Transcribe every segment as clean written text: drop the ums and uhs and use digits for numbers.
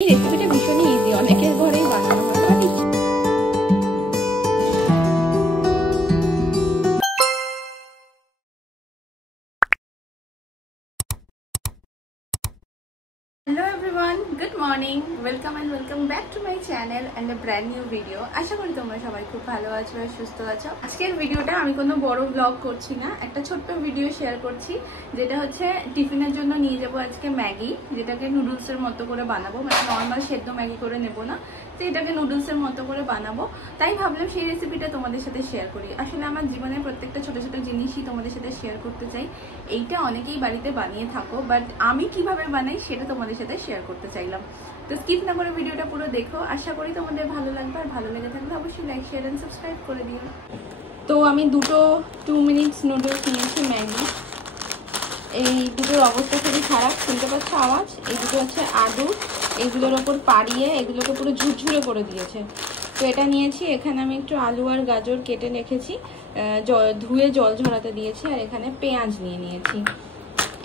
এই রেসিপিটা ভীষণই ইজি, অনেকের ঘরেই বানানো হয়। Hello everyone, good morning, welcome and welcome back to my channel and a brand new video. আশা করি তোমরা সবাই খুব ভালো আছো আর সুস্থ আছো। আজকের ভিডিওটা আমি কোনো বড় ব্লগ করছি না, একটা ছোট্ট ভিডিও শেয়ার করছি, যেটা হচ্ছে টিফিনের জন্য নিয়ে যাব আজকে ম্যাগি, যেটাকে নুডলসের মতো করে বানাবো, মানে নর্মাল সেদ্ধ ম্যাগি করে নেব না, তো এটাকে নুডলসের মতো করে বানাবো। তাই ভাবলাম সেই রেসিপিটা তোমাদের সাথে শেয়ার করি। আসলে আমার জীবনের প্রত্যেকটা ছোট ছোট জিনিসই তোমাদের সাথে শেয়ার করতে চাই। এইটা অনেকেই বাড়িতে বানিয়ে থাকো, বাট আমি কিভাবে বানাই সেটা তোমাদের সাথে শেয়ার করতে চাইলাম। তো স্কিপ না করে ভিডিওটা পুরো দেখো, আশা করি তোমাদের ভালো লাগবে, আর ভালো লেগে থাকলে অবশ্যই লাইক শেয়ার এন্ড সাবস্ক্রাইব করে দিও। তো আমি দুটো 2 মিনিটস নুডলস নিয়েছি ম্যাগি। এই দুটোর অবস্থা খুবই খারাপ, শুনতে পাচ্ছ আওয়াজ? এই দুটো হচ্ছে আলু, এইগুলোর ওপর পাড়িয়ে এগুলোকে পুরো ঝুরঝুরে করে দিয়েছে। তো এটা নিয়েছি, এখানে আমি একটু আলু আর গাজর কেটে রেখেছি, ধুয়ে জল ঝরাতে দিয়েছি, আর এখানে পেঁয়াজ নিয়ে নিয়েছি।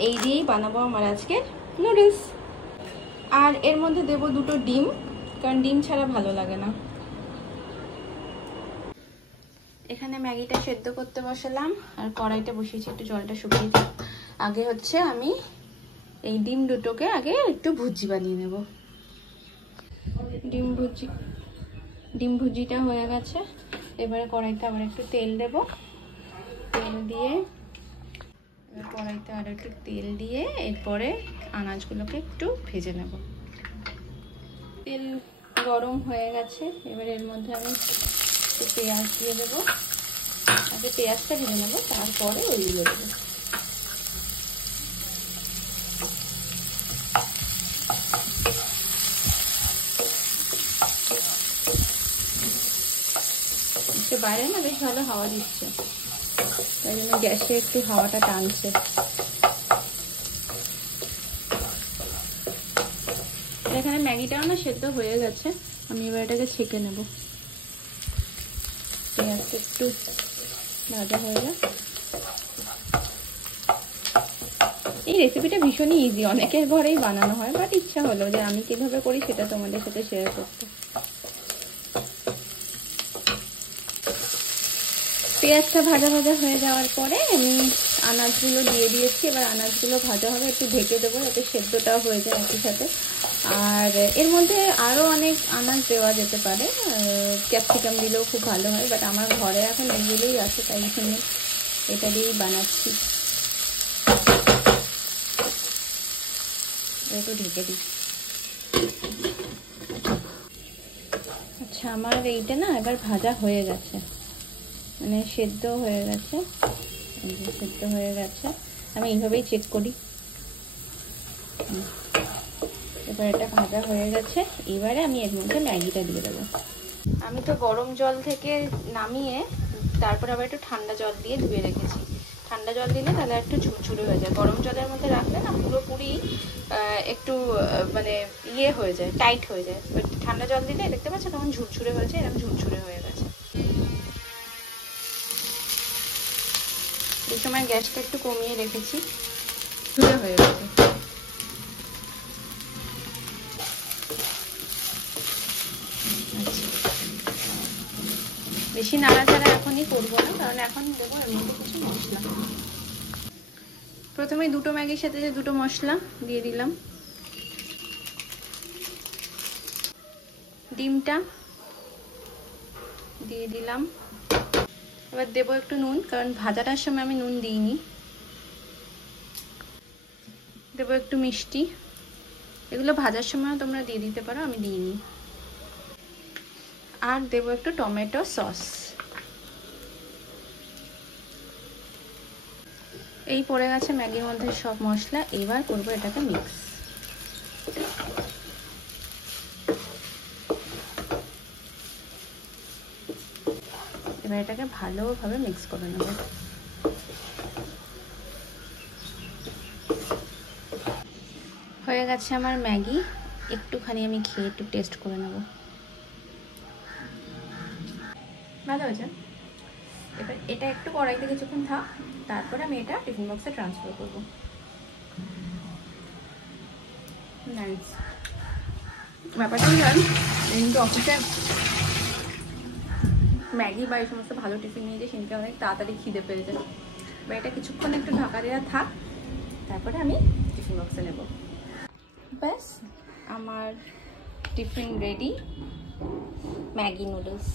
এই দিয়েই বানাবো আমার আজকে নুডলস। আর এর মধ্যে দেবো দুটো ডিম, কারণ ডিম ছাড়া ভালো লাগে না। এখানে ম্যাগিটা সেদ্ধ করতে বসালাম, আর কড়াইটা বসিয়েছি একটু জলটা শুকিয়ে দিই। আগে হচ্ছে আমি এই ডিম দুটোকে আগে একটু ভুজি বানিয়ে নেব। ডিম ভুজিটা হয়ে গেছে, এবারে কড়াইতে আবার একটু তেল দেব। তেল দিয়ে কড়াইতে আর একটু তেল দিয়ে এরপরে আনাজগুলোকে একটু ভেজে নেব। তেল গরম হয়ে গেছে, এবার এর মধ্যে আমি একটু পেঁয়াজ দিয়ে দেবো। আগে পেঁয়াজটা ভেজে নেবো, তারপরে ওইগুলো দেবো। বাইরে না বেশ ভালো হাওয়া দিচ্ছে, তাই জন্য গ্যাসে একটু হাওয়াটা টানছে। এখানে ম্যাগিটাও না সেদ্ধ হয়ে গেছে, আমি এবার এটাকে ছেঁকে নেব। পেঁয়াজটা একটু ভাজা হয়ে যায়। এই রেসিপিটা ভীষণই ইজি, অনেকের ঘরেই বানানো হয়, বাট ইচ্ছা হলো যে আমি কিভাবে করি সেটা তোমাদের সাথে শেয়ার করতে। পেঁয়াজটা ভাজা ভাজা হয়ে যাওয়ার পরে আমি আনাজগুলো দিয়ে দিয়েছি। এবার আনাজগুলো ভাজা হবে, একটু ঢেকে দেবো যাতে সেদ্ধটাও হয়ে যায় একই সাথে। আর এর মধ্যে আরও অনেক আনাজ দেওয়া যেতে পারে, ক্যাপসিকাম দিলেও খুব ভালো হয়, বাট আমার ঘরে এখন এইগুলোই আছে, তাই জন্য এটা দিয়েই বানাচ্ছি। একটু ঢেকে দিই। আচ্ছা, আমার এইটা না এবার ভাজা হয়ে গেছে, মানে সেদ্ধ হয়ে গেছে। সেদ্ধ হয়ে গেছে, আমি এইভাবেই চেক করি। এবার এটা ভাজা হয়ে গেছে, এবারে আমি এর মধ্যে ম্যাগিটা দিয়ে দেবো। আমি তো গরম জল থেকে নামিয়ে তারপর আবার একটু ঠান্ডা জল দিয়ে ধুয়ে রেখেছি। ঠান্ডা জল দিলে তাহলে একটু ঝুরঝুরে হয়ে যায়, গরম জলের মধ্যে রাখলে না পুরোপুরি একটু মানে ইয়ে হয়ে যায়, টাইট হয়ে যায়। ঠান্ডা জল দিলে দেখতে পাচ্ছ কেমন ঝুরঝুরে হয়েছে, এরকম ঝুরঝুরে হয়ে গেছে। এই সময় গ্যাসটা একটু কমিয়ে রেখেছি, ধুয়ে হয়ে গেছে। বেশি নাড়াচাড়া এখনই করবো না, কারণ এখন দেবো এর মধ্যে কিছু মশলা। প্রথমে দুটো ম্যাগির সাথে যে দুটো মশলা দিয়ে দিলাম। ডিমটা দিয়ে দিলাম। এবার দেবো একটু নুন, কারণ ভাজাটার সময় আমি নুন দিইনি। দেবো একটু মিষ্টি, এগুলো ভাজার সময় তোমরা দিয়ে দিতে পারো, আমি দিইনি। আর দেবো একটু টমেটো সস। এই পড়ে গেছে ম্যাগির মধ্যে সব মশলা। এবার করবো এটাকে মিক্স। এবার এটাকে ভালোভাবে মিক্স করে নেব। হয়ে গেছে আমার ম্যাগি, একটুখানি আমি খেয়ে একটু টেস্ট করে নেব। ভালো হয়েছে। এবার এটা একটু কড়াইতে কিছুক্ষণ থাক, তারপরে আমি এটা টিফিন বক্সে ট্রান্সফার করবো। নাইস। ব্যাপারটা কি জান, কিন্তু অফিসে ম্যাগি বা এই সমস্ত ভালো টিফিন নিয়ে যে সেদিনকে অনেক তাড়াতাড়ি খিদে পেয়ে যায়। বা এটা কিছুক্ষণ একটু ঢাকা দেওয়া থাক, তারপরে আমি টিফিন বক্সে নেব। ব্যাস আমার টিফিন রেডি, ম্যাগি নুডলস।